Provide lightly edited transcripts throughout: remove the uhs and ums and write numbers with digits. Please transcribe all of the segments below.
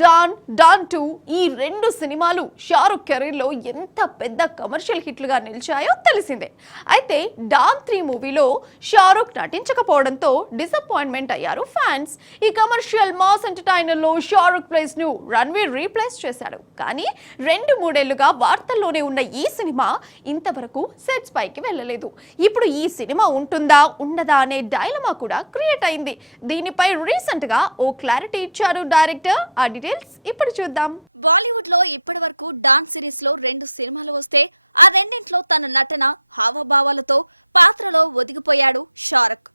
Don, don 2 ఈ రెండు సినిమాలు షారుఖ్ కెరీర్లో ఎంత పెద్ద కమర్షియల్ హిట్లుగా నిలిచాయో తెలిసిందే. అయితే డాన్ 3 మూవీలో షారుఖ్ నటించకపోవడంతో డిసప్పాయింట్మెంట్ అయ్యారు ఫ్యాన్స్. ఈ కమర్షియల్ మాస్ ఎంటర్టైనర్లో షారుఖ్ ప్లేస్ ను రణ్వీర్ రీప్లేస్ చేశాడు. కానీ 2-3 ఏళ్లుగా వార్తల్లోనే ఉన్న ఈ సినిమా ఇంతవరకు సెట్స్ పైకి వెళ్ళలేదు. ఇప్పుడు ఈ సినిమా ఉంటుందా ఉండదా అనే డైలమా కూడా క్రియేట్ అయింది. దీనిపై రీసెంట్ గా ఓ క్లారిటీ ఇచ్చారు డైరెక్టర్. ఆ డీటెయిల్స్ ఇప్పుడు చూద్దాం. బాలీవుడ్ లో ఇప్పటి వరకు డాన్ సిరీస్ లో 2 సినిమాలు వస్తే ఆ రెండింట్లో తన నటన హావభావాలతో పాత్రలో ఒదిగిపోయాడు షారుఖ్.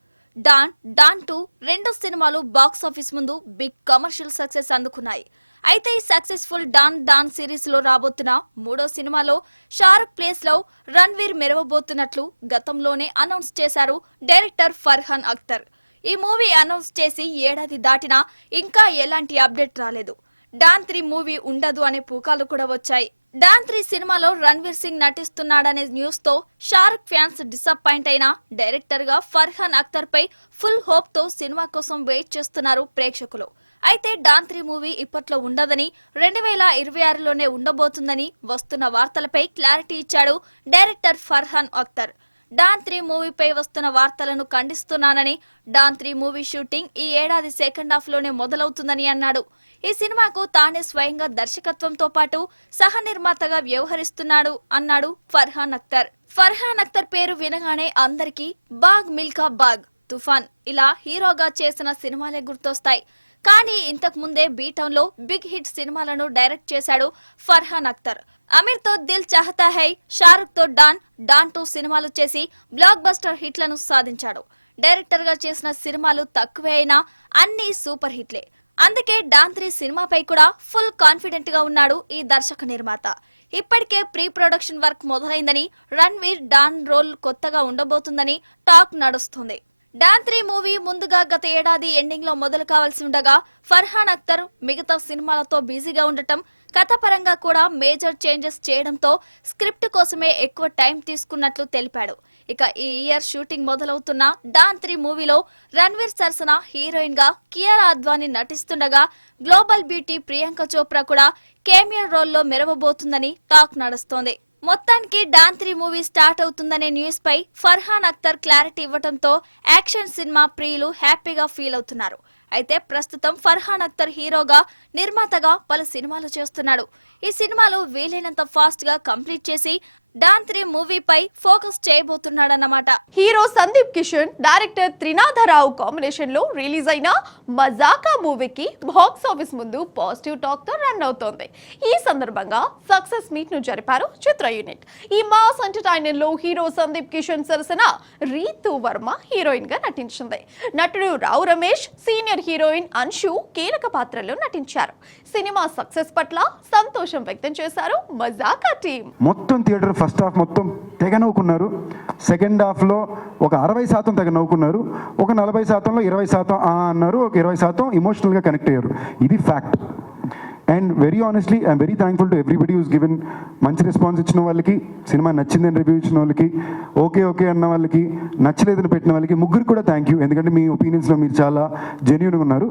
డాన్, డాన్ 2 2 సినిమాలు బాక్స్ ఆఫీస్ ముందు బిగ్ కమర్షియల్ సక్సెస్ అందుకున్నాయి. అయితే ఈ సక్సెస్ఫుల్ డాన్ సిరీస్ లో రాబోతున్న 3వ సినిమాలో షారుఖ్ ప్లేస్ లో రణ్వీర్ మెరవబోతున్నట్లు గతంలోనే అనౌన్స్ చేశారు డైరెక్టర్ ఫర్హాన్ అఖ్తర్. ఈ మూవీ అనౌన్స్ చేసి ఏడాది దాటినా ఇంకా ఎలాంటి అప్డేట్ రాలేదు. డాన్ 3 మూవీ ఉండదు అనే పుకార్లు కూడా వచ్చాయి. డాన్ 3 సినిమాలో రణ్వీర్ సింగ్ నటిస్తున్నాడనే న్యూస్ తో షారుఖ్ ఫ్యాన్స్ డిసప్పాయింట్ అయిన డైరెక్టర్ గా ఫర్హాన్ అఖ్తర్ పై ఫుల్ హోప్ తో సినిమా కోసం వెయిట్ చేస్తున్నారు ప్రేక్షకులు. అయితే డాన్ 3 మూవీ ఇప్పట్లో ఉండదని 2026లోనే ఉండబోతుందని వస్తున్న వార్తలపై క్లారిటీ ఇచ్చాడు డైరెక్టర్ ఫర్హాన్ అఖ్తర్. డాన్ 3 మూవీపై వస్తున్న వార్తలను ఖండిస్తున్నానని, డాన్ 3 మూవీ షూటింగ్ ఈ ఏడాది సెకండ్ హాఫ్ లోనే మొదలవుతుందని అన్నాడు. ఈ సినిమాకు తానే స్వయంగా దర్శకత్వంతో పాటు సహ నిర్మాతగా వ్యవహరిస్తున్నాడు అన్నాడు ఫర్హాన్ అఖ్తర్. ఫర్హాన్ అఖ్తర్ పేరు వినగానే అందరికీ బాగ్ మిల్కా బాగ్, తుఫాన్ ఇలా హీరోగా చేసిన సినిమాలే గుర్తొస్తాయి. కానీ ఇంతకు ముందే బీటౌన్ లో బిగ్ హిట్ సినిమాలను డైరెక్ట్ చేశాడు ఫర్హాన్ అఖ్తర్. అమీర్ తో దిల్ చాహతా హై, షారుఖ్ తో డాన్ 2 సినిమాలు చేసి బ్లాక్ బస్టర్ హిట్లను సాధించాడు. డైరెక్టర్ గా చేసిన సినిమాలు తక్కువే అయినా అన్ని సూపర్ హిట్లే. అందుకే డాన్ 3 సినిమాపై కూడా ఫుల్ కాన్ఫిడెంట్ గా ఉన్నాడు ఈ దర్శక నిర్మాత. ఇప్పటికే ప్రీ ప్రొడక్షన్ వర్క్ మొదలైందని, రణ్వీర్ డాన్ రోల్ కొత్తగా ఉండబోతుందని టాక్ నడుస్తుంది. డాన్ 3 మూవీ ముందుగా గత ఏడాది ఎండింగ్ లో మొదలు కావాల్సి ఉండగా ఫర్హాన్ అఖ్తర్ మిగతా సినిమాలతో బిజీగా ఉండటం, కథపరంగా కూడా మేజర్ చేంజెస్ చేయడంతో స్క్రిప్ట్ కోసమే ఎక్కువ టైం తీసుకున్నట్లు తెలిపాడు. ఇక ఈ ఇయర్ షూటింగ్ మొదలవుతున్న డాన్ 3 మూవీలో రణ్వీర్ సరసన హీరోయిన్ గా కియారా అద్వానీ నటిస్తుండగా గ్లోబల్ బ్యూటీ ప్రియాంక చోప్రా కూడా కేమియో రోల్లో మెరవబోతుందని టాక్ నడుస్తోంది. మొత్తానికి డాన్ 3 మూవీ స్టార్ట్ అవుతుందనే న్యూస్ పై ఫర్హాన్ అఖ్తర్ క్లారిటీ ఇవ్వడంతో యాక్షన్ సినిమా ప్రియులు హ్యాపీగా ఫీల్ అవుతున్నారు. అయితే ప్రస్తుతం ఫర్హాన్ అఖ్తర్ హీరోగా, నిర్మాతగా పలు సినిమాలు చేస్తున్నాడు. ఈ సినిమాలు వీలైనంత ఫాస్ట్ గా కంప్లీట్ చేసి డాన్ 3 మూవీపై ఫోకస్ చేయబోతున్నాడన్నమాట. Hero Sandeep Kishan, director Trinatha Rao combination లో రిలీజ్ అయిన మజాకా మూవీకి బాక్స్ ఆఫీస్ ముందు పాజిటివ్ టాక్ తో రన్ అవుతోంది. ఈ సందర్భంగా సక్సెస్ మీట్ ను జరిపారు చిత్ర యూనిట్. ఈ మాస్ ఎంటర్టైనర్ లో హీరో సందీప్ కిషన్ సరసన రీతు వర్మ హీరోయిన్ గా నటించింది. నటుడు రావు రమేష్, సీనియర్ హీరోయిన్ అన్షు కీలక పాత్రలో నటించారు. సినిమా సక్సెస్ పట్ల సంతోషం వ్యక్తం చేశారు మజాకా టీం. మొత్తం థియేటర్ ఫస్ట్ హాఫ్ మొత్తం తెగ నవ్వుకున్నారు. సెకండ్ హాఫ్లో ఒక 60% తెగ నవ్వుకున్నారు. ఒక 40%లో 20% అన్నారు. ఒక 20% ఇమోషనల్గా కనెక్ట్ అయ్యారు. ఇది fact. And very honestly I'm very thankful to everybody who's given మంచి రెస్పాన్స్ ఇచ్చిన వాళ్ళకి, సినిమా నచ్చిందని రివ్యూ ఇచ్చిన వాళ్ళకి, ఓకే అన్న వాళ్ళకి, నచ్చలేదని పెట్టిన వాళ్ళకి, ముగ్గురు కూడా థ్యాంక్ యూ. ఎందుకంటే మీ ఒపీనియన్స్లో మీరు చాలా జెన్యూన్గా ఉన్నారు.